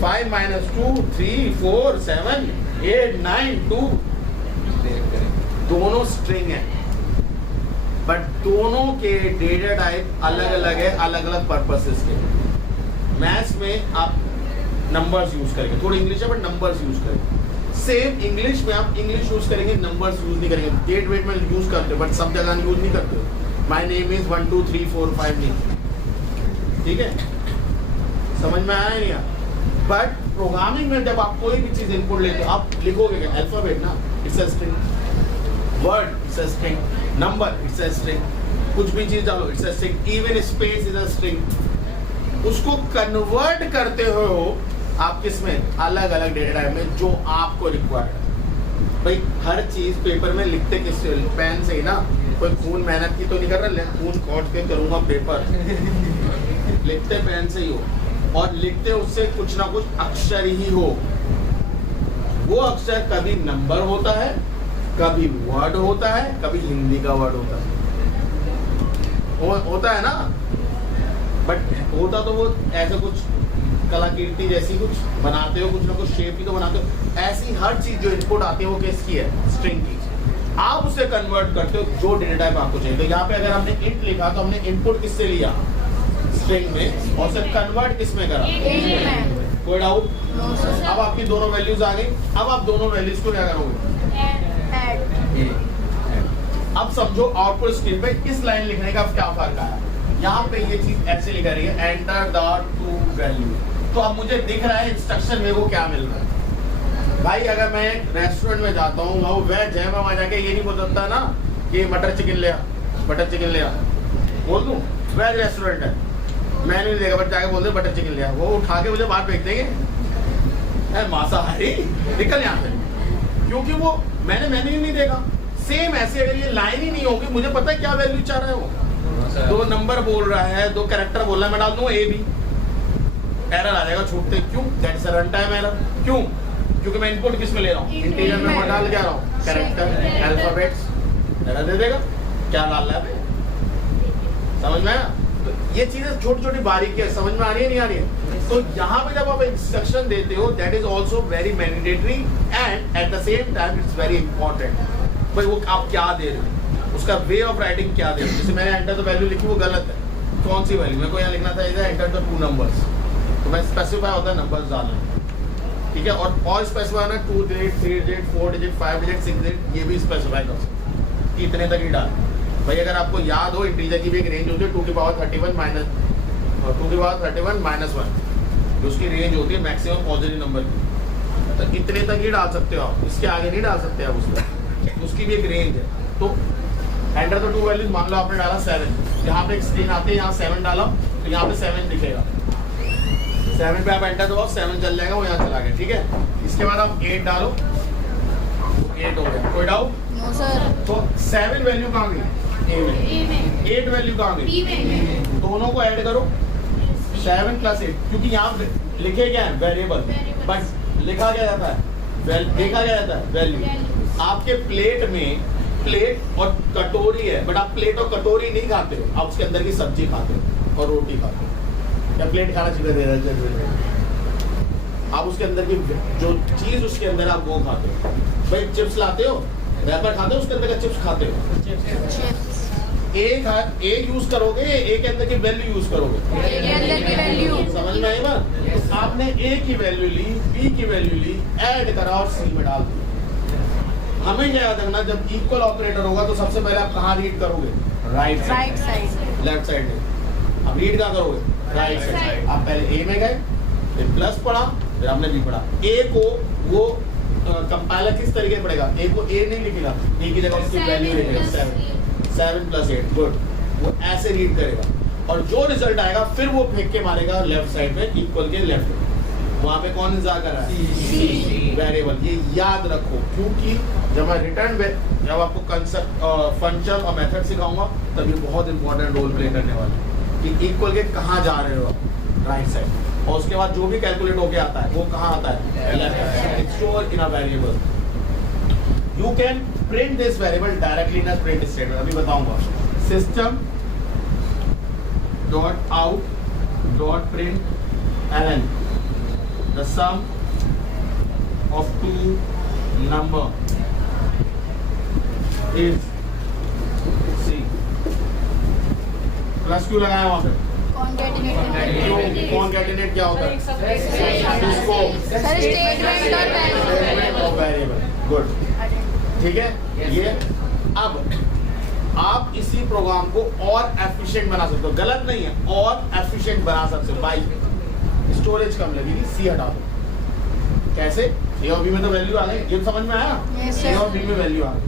5 - 2 3 4 7 8 9 2, दोनों स्ट्रिंग है, बट दोनों के डेटा टाइप अलग अलग है, अलग अलग पर्पसेस के। मैथ्स में आप नंबर्स यूज करेंगे, थोड़ी इंग्लिश है बट नंबर्स यूज करेंगे। सेम इंग्लिश में आप इंग्लिश यूज करेंगे, नंबर्स यूज नहीं करेंगे। डेट वेट में यूज करते हो बट सब जगह यूज नहीं करते हो। माय नेम इज 1 2 3 4 5 नहीं, ठीक है? समझ में आया नहीं? बट प्रोग्रामिंग में जब आप कोई भी चीज इनपुट लेते हो, आप लिखोगे क्या? अल्फाबेट ना, it's a string, word it's a string, number it's a string, कुछ भी चीज डालो it's a string, even space is a string. उसको कन्वर्ट करते हो आप किसमें? अलग अलग डेटा टाइप में जो आपको रिक्वायर्ड है। भाई हर चीज पेपर में लिखते किससे? पेन से ही ना। कोई खून मेहनत की तो नहीं कर रहा, खून कॉट के करूंगा पेपर, लिखते पेन से ही हो, और लिखते उससे कुछ ना कुछ अक्षर ही हो। वो अक्षर कभी नंबर होता है, कभी वर्ड होता है, कभी हिंदी का वर्ड होता है, होता है ना। बट होता तो वो ऐसे कुछ कलाकृति जैसी कुछ बनाते हो, कुछ ना कुछ शेप ही तो बनाते हो। ऐसी हर चीज जो इनपुट आती है वो किसकी है? स्ट्रिंग की। आप उसे कन्वर्ट करते हो जो डेटा टाइप आपको चाहिए। तो यहाँ पे अगर हमने इंट लिखा तो हमने इनपुट किससे लिया? स्ट्रिंग में, और उसे कन्वर्ट किसमें करा? इंट में। कोई डाउट? अब आपकी दोनों वैल्यूज आ गई। अब आप दोनों वैल्यूज को क्या करोगे? अब समझो आउटपुट स्क्रीन पे इस लाइन लिखने का क्या फर्क आया। यहाँ पे ये चीज ऐसे लिखा रही है एंटर द टू वैल्यू। तो अब मुझे दिख रहा है इंस्ट्रक्शन मेरे को क्या मिल रहा है। भाई अगर मैं रेस्टोरेंट में जाता हूँ वो वेज है, मैं वहाँ जाके ये नहीं बोल सकता ना कि मटर चिकन ले आ, बटर चिकन ले आ, बोल दूँ वेज रेस्टोरेंट है, मैं नहीं देगा बट जाके बोल दे बटर चिकन ले आ, वो उठा के मुझे बाहर फेंक देंगे मांसाहारी निकल यहाँ से, क्योंकि वो मैंने मेन्यू नहीं देखा। सेम ऐसे अगर ये लाइन ही नहीं होगी, मुझे पता है क्या वैल्यू चाह रहा है वो, 2 नंबर बोल रहा है, 2 कैरेक्टर बोल रहा है, मैं डाल दूंगा ए बी, एरर आ जाएगा छूटते। क्यों? That's a run time error. क्यों? क्योंकि मैं इनपुट किस में ले रहा हूँ, इंटीजर में डाल के आ रहा हूँ, कैरेक्टर अल्फाबेट्स, एरर दे देगा। क्या डाल रहा है, समझ में आया? तो ये चीजें छोटी छोटी बारीकी है, समझ में आ रही है नहीं आ रही है? तो यहाँ पे जब आप इंस्ट्रक्शन देते हो that is also very mandatory and at the same time it's very important. भाई वो आप क्या दे रहे हो, उसका वे ऑफ राइटिंग क्या दे रहे हो। जैसे मैंने एंटर द वैल्यू लिखी वो गलत है, कौन सी वैल्यू मेरे को यहाँ लिखना था, इधर एंटर द 2 नंबर्स, तो मैं स्पेसिफाई होता है नंबर्स डालना, ठीक है। और स्पेसिफाई होना 2 digit 3 digit 4 digit 5 digit 6 digit, ये भी स्पेसिफाई कर सकते कि इतने तक ही डाल। भाई अगर आपको याद हो इंटीजर की भी एक रेंज होती है 2 की पावर 31 माइनस 1, जो उसकी रेंज होती है मैक्सिमम पॉजिटिव नंबर की, तो इतने तक ही डाल सकते हो आप, इसके आगे नहीं डाल सकते आप उसमें, उसकी भी एक रेंज है। तो एंटर द 2 वैल्यूज, मान लो आपने डाला 7, यहाँ पे एक स्क्रीन आती है, यहाँ 7 डाला तो यहाँ पे 7 दिखेगा, 7 पे आप एंटर दबाओ 7 चल जाएगा, वो यहाँ चला गया, ठीक है। इसके बाद आप 8 डालो, 8 हो गया, कोई डाउट? No sir. तो 7 वैल्यू कहाँ गई, ए में, 8 वैल्यू कहाँ गई, दोनों को ऐड करो, 7 + 8, क्योंकि यहाँ पे लिखे क्या है वेरिएबल, बट लिखा क्या जाता है, देखा क्या जाता है वैल्यू। आपके प्लेट में प्लेट और कटोरी है, बट आप प्लेट और कटोरी नहीं खाते हो, आप उसके अंदर की सब्जी खाते हो और रोटी खाते हो, या प्लेट खाना चाहिए दे रहा है, आप उसके अंदर की जो चीज उसके अंदर आप वो खाते हो। भाई चिप्स लाते हो, रैपर खाते हो, उसके अंदर का चिप्स खाते हो, एक यूज करोगे, एक के अंदर की वैल्यू यूज करोगे, समझ में आई बात? तो आपने ए की वैल्यू ली, बी की वैल्यू ली, ऐड करा और सी में डाल दिया। हमें क्या याद रखना, जब इक्वल ऑपरेटर होगा तो सबसे पहले आप कहाँ रीड करोगे, राइट साइड, लेफ्ट साइड में। आप रीड कहाँ करोगे, राइट साइड। आप पहले ए में गए, फिर प्लस पढ़ा, फिर आपने बी पढ़ा। ए को वो कंपाइलर किस तरीके पढ़ेगा, ए को ए नहीं लिखेगा, ए की जगह उसकी वैल्यू लिखेगा 7 + 8, गुड, वो ऐसे रीड करेगा और जो रिजल्ट आएगा फिर वो फेंक के मारेगा लेफ्ट साइड में, इक्वल के लेफ्ट में। वहां पे कौन इंतजार कर रहा है, वेरिएबल। ये याद रखो, क्योंकि जब मैं रिटर्न जब आपको कंसेप्ट फंक्शन और मेथड सिखाऊंगा तब ये बहुत इंपॉर्टेंट रोल प्ले करने वाला है कि इक्वल के कहाँ जा रहे हो, राइट साइड, और उसके बाद जो भी कैलकुलेट होके आता है वो कहाँ आता है, left side, store in a variable. You can print this variable directly in a print statement, अभी बताऊंगा। System dot out dot print LN the sum of 2 number is C। Plus क्यों लगाया वहाँ पे, कॉन्कैटिनेट क्या होता है, इसको स्टेटमेंट ऑफ वेरिएबल, गुड, ठीक है। ये अब आप इसी प्रोग्राम को और एफिशिएंट बना सकते हो, गलत नहीं है, और एफिशिएंट बना सकते हो। बाई स्टोरेज कम लगेगी, सी हटा दो। कैसे, ए और बी में तो वैल्यू आ गई, ये समझ में आया, ए और बी में वैल्यू आ गई,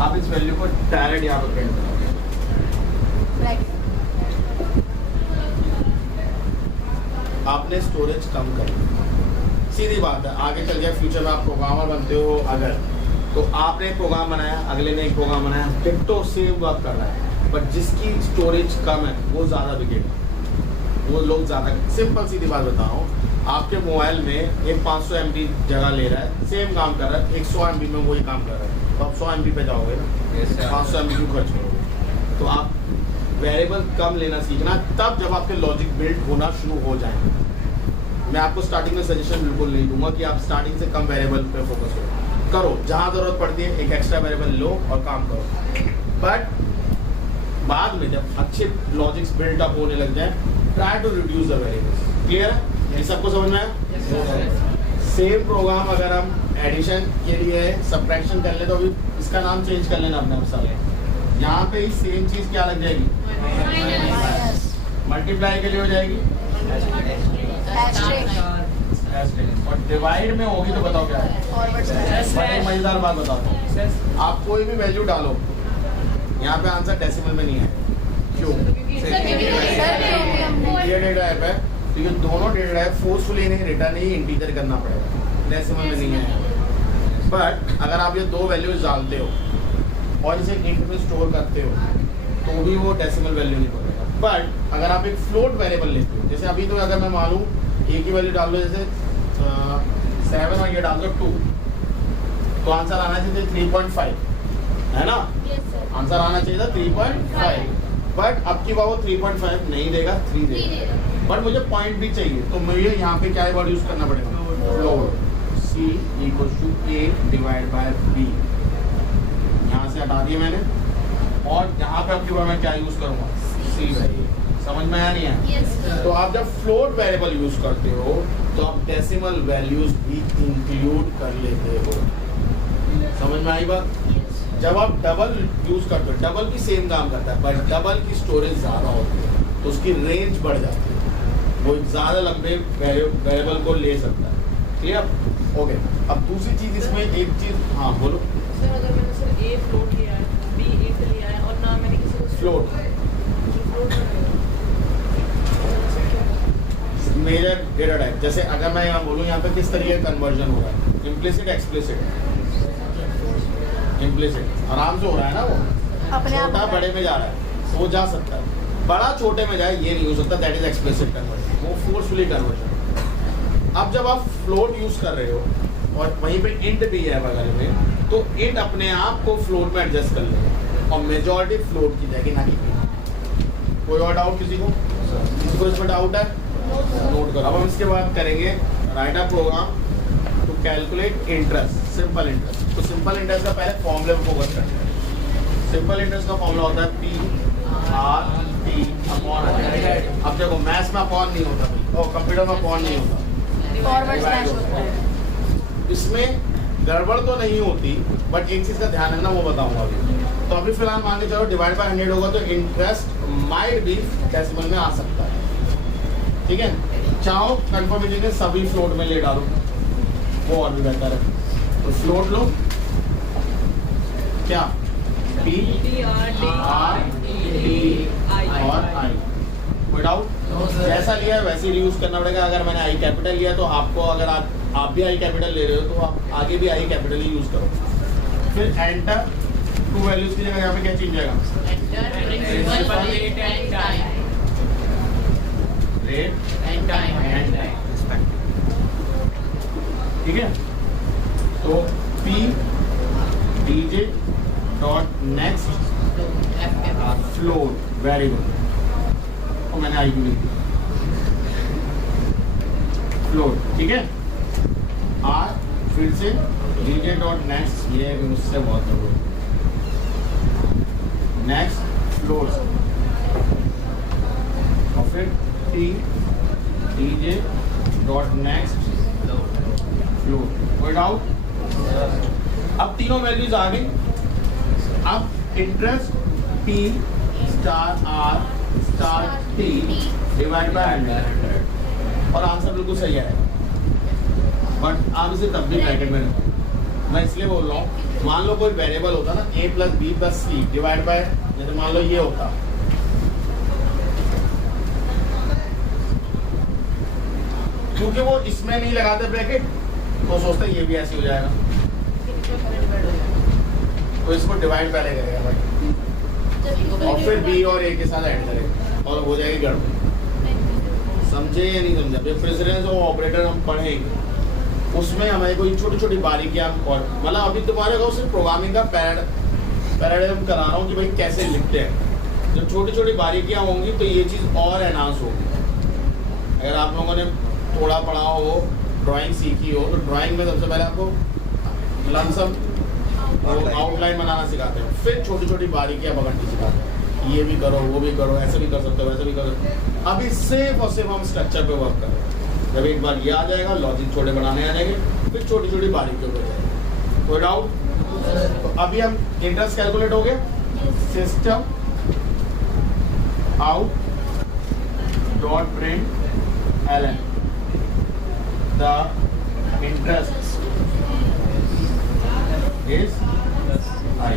आप इस वैल्यू को डायरेक्ट यहाँ पर प्रिंट करोगे, आपने स्टोरेज कम कर दी, सीधी बात है। आगे चल गया फ्यूचर में आप प्रोग्रामर बनते हो अगर, तो आपने एक प्रोग्राम बनाया, अगले ने एक प्रोग्राम बनाया, डिट्टो सेम वर्क कर रहा है, बट जिसकी स्टोरेज कम है वो ज़्यादा बिकेगा, वो लोग ज़्यादा। सिंपल सीधी बात बताओ, आपके मोबाइल में एक 500 MB जगह ले रहा है, सेम काम कर रहा है, 100 MB में वही काम कर रहा है, तो आप 100 MB पे जाओगे ना, 500 MB क्यों खर्च करोगे? तो आप वेरिएबल कम लेना सीखना, तब जब आपके लॉजिक बिल्ड होना शुरू हो जाए। मैं आपको स्टार्टिंग में सजेशन बिल्कुल नहीं दूंगा कि आप स्टार्टिंग से कम वेरिएबल पे फोकस करो, जहाँ ज़रूरत पड़ती है एक एक्स्ट्रा वेरिएबल लो और काम करो, बट बाद में जब अच्छे लॉजिक्स बिल्ड अप होने लग जाए, try to reduce the variables. Clear है, ये सबको समझ में आया? सेम प्रोग्राम अगर हम एडिशन के लिए है, सब्ट्रैक्शन कर ले तो अभी इसका नाम चेंज कर लेना अपने अनुसार। यहाँ पे ही सेम चीज क्या लग जाएगी, माइनस मल्टीप्लाई के लिए हो जाएगी एस्टेरिक और डिवाइड में होगी तो बताओ क्या है। फॉरवर्ड स्लैश बड़ी मजेदार बात बताओ, आप कोई भी वैल्यू डालो, यहाँ पे आंसर डेसिमल में नहीं है। क्यों? ये डेटा टाइप है क्योंकि दोनों डेटा टाइप फोर्सफुली इन्हें रिटर्न ही इंटीजर करना पड़ेगा, डेसिमल में नहीं है। बट अगर आप ये दो वैल्यूज डालते हो और इसे इंट में स्टोर करते हो तो भी वो डेसिमल वैल्यू नहीं बनेगा। बट अगर आप एक फ्लोट वेरिएबल लेते हो, जैसे अभी तो अगर मैं मानूं एक ही वैल्यू डाल दो, जैसे 7 और ये डाल दो 2, तो आंसर आना चाहिए 3.5, है ना? आंसर आना चाहिए था 3.5। बट अब की बार वो 3.5 नहीं देगा, 3 देगा। बट मुझे पॉइंट भी चाहिए, तो मुझे यहाँ पे क्या वर्ड यूज करना पड़ेगा, float. C = A divide by B। यहाँ से हटा दिया मैंने, और यहाँ पे अब की बार मैं क्या यूज करूँगा, C वैल्यू। समझ में आया नहीं है? तो आप जब फ्लोट वेरिएबल यूज करते हो तो आप डेसिमल वैल्यूज भी इंक्लूड कर लेते हो। समझ में आई बात? जब आप डबल यूज करते हो, डबल भी सेम काम करता है, पर डबल की स्टोरेज ज़्यादा होती है तो उसकी रेंज बढ़ जाती है, वो ज़्यादा लंबे वेरिएबल को ले सकता है। क्लियर? ओके। अब दूसरी चीज़ इसमें एक चीज़, हाँ बोलो। सर अगर मैंने सर A फ्लोट लिया है, B इंट लिया है और ना मैंने किसी को float float major data type, जैसे अगर मैं यहाँ बोलूँ यहाँ पे किस तरीके का कन्वर्जन हो रहा है, इम्प्लिसिट एक्सप्लिसिट। इम्प्लिसिट आराम से हो रहा है ना, वो अपने आप छोटा बड़े में जा रहा है, वो जा सकता है, बड़ा छोटे में जाए ये नहीं हो सकता, दैट इज एक्सप्लिसिट कन्वर्जन, वो फोर्सफुली कन्वर्जन। अब जब आप फ्लोट यूज कर रहे हो और वहीं पे इंट भी है बगल में, तो इंट अपने आप को फ्लोट में एडजस्ट कर लेगा और मेजॉरिटी फ्लोट की जाएगी, ना कि कोई और डाउट किसी को? किसको इसमें डाउट है? नोट करो। अब हम इसके बाद करेंगे write a program to calculate interest, simple interest. तो सिंपल इंटरेस्ट का पहले फॉर्मूले में फोकस करते हैं। सिंपल इंटरेस्ट का फॉर्मूला होता है P/R/T अपॉन। अब देखो मैथ्स में अपॉन नहीं होता भाई, और कंप्यूटर में अपॉन नहीं होता, फॉरवर्ड स्लैश होता है। इसमें गड़बड़ तो नहीं होती, बट एक चीज़ का ध्यान रखना, वो बताऊंगा अभी। तो अभी फिलहाल मान के चलो डिवाइड बाय 100 होगा तो इंटरेस्ट माइट भी डेसिमल में आ सकता है, ठीक है? चाहो कंफर्मेशन में सभी फ्लोट में ले डालो, वो और भी बेहतर है। तो फ्लोट लो, क्या P/R/T और I। कोई डाउट? जैसा लिया है वैसे ही यूज करना पड़ेगा। अगर मैंने I कैपिटल लिया तो आपको, अगर आप भी I कैपिटल ले रहे हो तो आप आगे भी I कैपिटल ही यूज करो। फिर एंटर, टू वैल्यूज की जगह यहाँ पे क्या चेंज जाएगा, रेट एंड टाइम, ठीक है? तो P DJ dot next float, very good. और मैंने आई भी लिखी फ्लोट, ठीक है? आर फिर से DJ डॉट नेक्स्ट, ये मुझसे बहुत जरूरी, नेक्स्ट फ्लोट, और फिर T DJ dot next float. कोई डाउट? अब तीनों वैल्यूज आ गई। अब इंटरेस्ट P/R/T डिवाइड बाय 100 और आंसर बिल्कुल सही आएगा, बट आप इसे तब भी ब्रैकेट में रखो। मैं इसलिए बोल रहा हूँ, मान लो कोई वेरिएबल होता ना A + B + C divide by, जैसे मान लो ये होता, क्योंकि वो इसमें नहीं लगाते ब्रैकेट तो सोचते ये भी ऐसे हो जाएगा, तो इसको डिवाइड पहले करेगा भाई, और फिर B और A के साथ ऐड करेगा और हो जाएगी गड़बड़। समझे या नहीं समझा? जो प्रेसिडेंस और ऑपरेटर हम पढ़ेंगे उसमें हमें कोई छोटी छोटी बारीकियां, और मतलब अभी तुम्हारे को सिर्फ प्रोग्रामिंग का पैराडाइम करा रहा हूँ कि भाई कैसे लिखते हैं। जब छोटी छोटी बारीकियां होंगी तो ये चीज़ और एनहांस होगी। अगर आप लोगों ने थोड़ा पढ़ा हो, ड्राइंग सीखी हो, तो ड्राइंग में सबसे पहले आपको लमसम आउटलाइन बनाना सिखाते हैं, फिर छोटी छोटी बारीकियां पकड़नी सिखाते हैं, ये भी करो, वो भी करो, ऐसे भी कर सकते हो, वैसे भी कर सकते हो। अभी सिर्फ और सिर्फ हम स्ट्रक्चर पे वर्क करें। जब एक बार ये आ जाएगा, लॉजिक छोटे बनाने आ जाएंगे, फिर छोटी छोटी बारीकियों पे जाएंगे। कोई डाउट? तो अभी हम इंटरेस्ट कैलकुलेट हो गए, system out dot print LN the interest is I,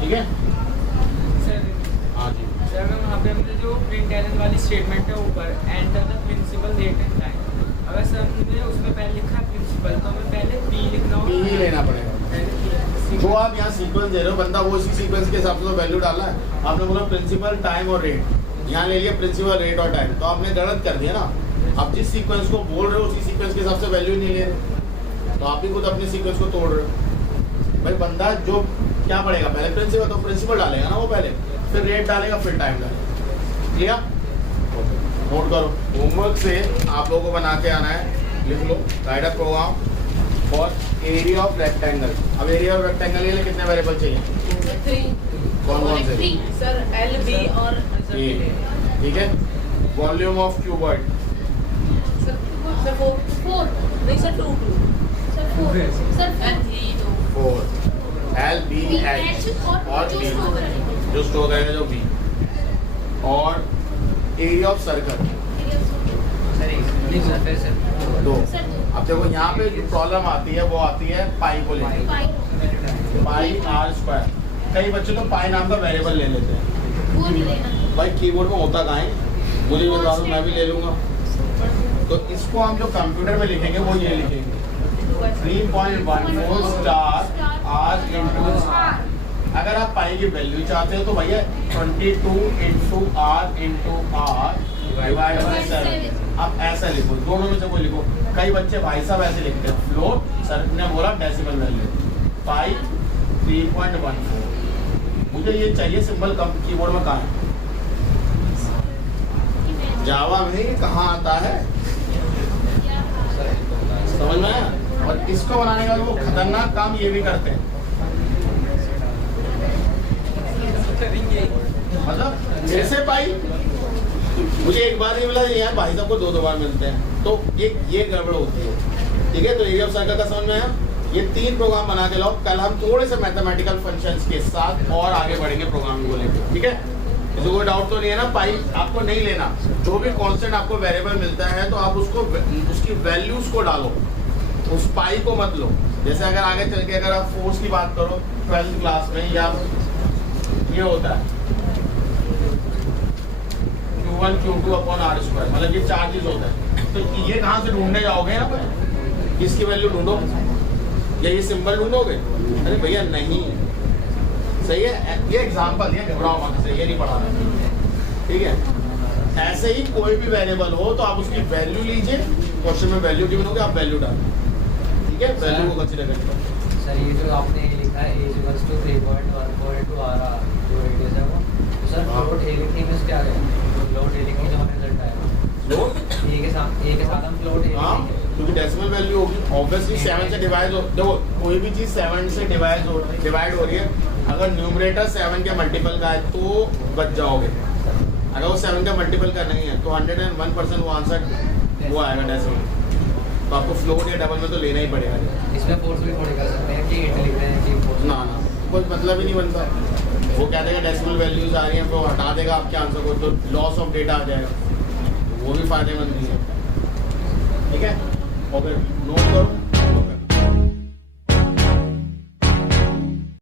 ठीक है? हाँ जी, सर वहाँ पे हमने जो प्रिंट एलन वाली स्टेटमेंट है ऊपर enter the principal date and time, अगर सर हमने उसमें पहले लिखा है प्रिंसिपल तो हमें पहले पी लिखना पी होगा, ही लेना पड़ेगा। पहले जो आप यहाँ सीक्वेंस दे रहे हो, बंदा वो इसी सीक्वेंस के हिसाब से तो वैल्यू डाला है। आपने बोला प्रिंसिपल, टाइम और रेट, यहाँ ले लिया प्रिंसिपल, रेट और टाइम, तो आपने गलत कर दिया ना। आप जिस सीक्वेंस को बोल रहे हो उसी सीक्वेंस के हिसाब से वैल्यू नहीं ले रहे, तो आप ही खुद अपने सीक्वेंस को तोड़ रहे हो। भाई बंदा जो क्या पढ़ेगा, पहले प्रिंसिपल, तो प्रिंसिपल डालेगा ना वो पहले, फिर रेट डालेगा, फिर टाइम डालेगा। क्लियर? नोट करो, होमवर्क से आप लोगों को बना के आना है, लिख लो write a program for area of rectangle. अब एरिया ऑफ रेक्टेंगल के लिए कितने वेरिएबल चाहिए? 3 कौन कौन से? सर एल बी और ए, ठीक है? वॉल्यूम ऑफ क्यूबॉइड सर 4 नहीं sir 2 sir 4 sir L 3 2 4, L B H और बी जो स्टोर करेगा जो बी, और एरिया ऑफ सर्कल 2। अब देखो यहाँ पे जो प्रॉब्लम आती है वो आती है पाई को लेकर, पाई आर स्क्वायर। कई बच्चे तो पाई नाम का वेरिएबल ले लेते हैं। वो नहीं लेना। भाई कीबोर्ड में होता कहाँ है, मुझे भी बता दो, मैं भी ले लूँगा। तो इसको हम जो कंप्यूटर में लिखेंगे वो ये लिखेंगे 3.14 स्टार आर इंटू। अगर आप पाई की वैल्यू चाहते हो तो भैया 22 इंटू आर डिवाइड बाय 7। आप ऐसा लिखो, दोनों में से कोई लिखो। कई बच्चे भाई साहब ऐसे लिखते हैं, फ्लोट, सर ने बोला डेसिमल वैल्यू, पाई 3.14। मुझे ये चाहिए सिंबल कीबोर्ड में कहाँ है? जावा में ये कहाँ आता है, समझ में आया? और इसको बनाने का वो खतरनाक काम ये भी करते हैं, मतलब जैसे पाई मुझे एक बार नहीं मिला, यहाँ भाई साहब को 2 बार मिलते हैं, तो ये गड़बड़ होती है। ठीक है, तो एरिया ऑफ सर्कल का समझ में आया? ये 3 प्रोग्राम बना के लाओ। कल हम थोड़े से मैथमेटिकल फंक्शंस के साथ और आगे बढ़ेंगे प्रोग्रामिंग को लेकर। ठीक है, इसको कोई डाउट तो नहीं है ना? पाई आपको नहीं लेना, जो भी कांस्टेंट आपको वेरिएबल मिलता है तो आप उसको उसकी वैल्यूज को डालो, उस पाई को मत लो। जैसे अगर आगे चल के अगर आप फोर्स की बात करो 12th क्लास में, या ये होता है Q1 Q2 upon are square, मतलब ये चार्जेस होता है, तो ये कहाँ से ढूंढने जाओगे यहाँ पर? इसकी वैल्यू ढूंढो या ये सिंबल ढूंढोगे? अरे भैया नहीं, सही है, ये एग्जांपल, ये घबराओ मत से, ये नहीं पढ़ाना। ठीक है, ऐसे ही कोई भी वेरिएबल हो तो आप उसकी वैल्यू लीजिए, क्वेश्चन में वैल्यू गिवन होगी, आप वैल्यू डालिए। ठीक है, वैल्यू को कंसीडर करिए। सर ये जो आपने लिखा है a = 3.14 into r जो रेडियस है वो, तो सर फ्लोट a लिखने में क्या है? फ्लोट a लिखने का हमारा रिजल्ट आएगा फ्लोट a के साथ हम फ्लोट a हाँ, लिखेंगे। क्योंकि डेसिमल वैल्यू होगी ऑब्वियसली 7 से डिवाइड हो। देखो कोई भी चीज़ 7 से डिवाइड हो रही है, अगर न्यूमरेटर 7 के मल्टीपल का है तो बच जाओगे। अगर वो 7 का मल्टीपल का नहीं है तो 101% वो आंसर वो आएगा डेसिमल। तो आपको फ्लोट या डबल में तो लेना ही पड़ेगा। इसमें फोर्स भी थोड़ी कर सकते हैं कि 8 लिख रहे हैं कि फोर्स ना कोई मतलब ही नहीं बनता। वो कह देगा डेसिमल वैल्यूज आ रही हैं, वो हटा देगा आपके आंसर को, तो लॉस ऑफ डेटा आ जाएगा, तो वो भी फायदेमंद नहीं है। ठीक है, और फिर नोट करो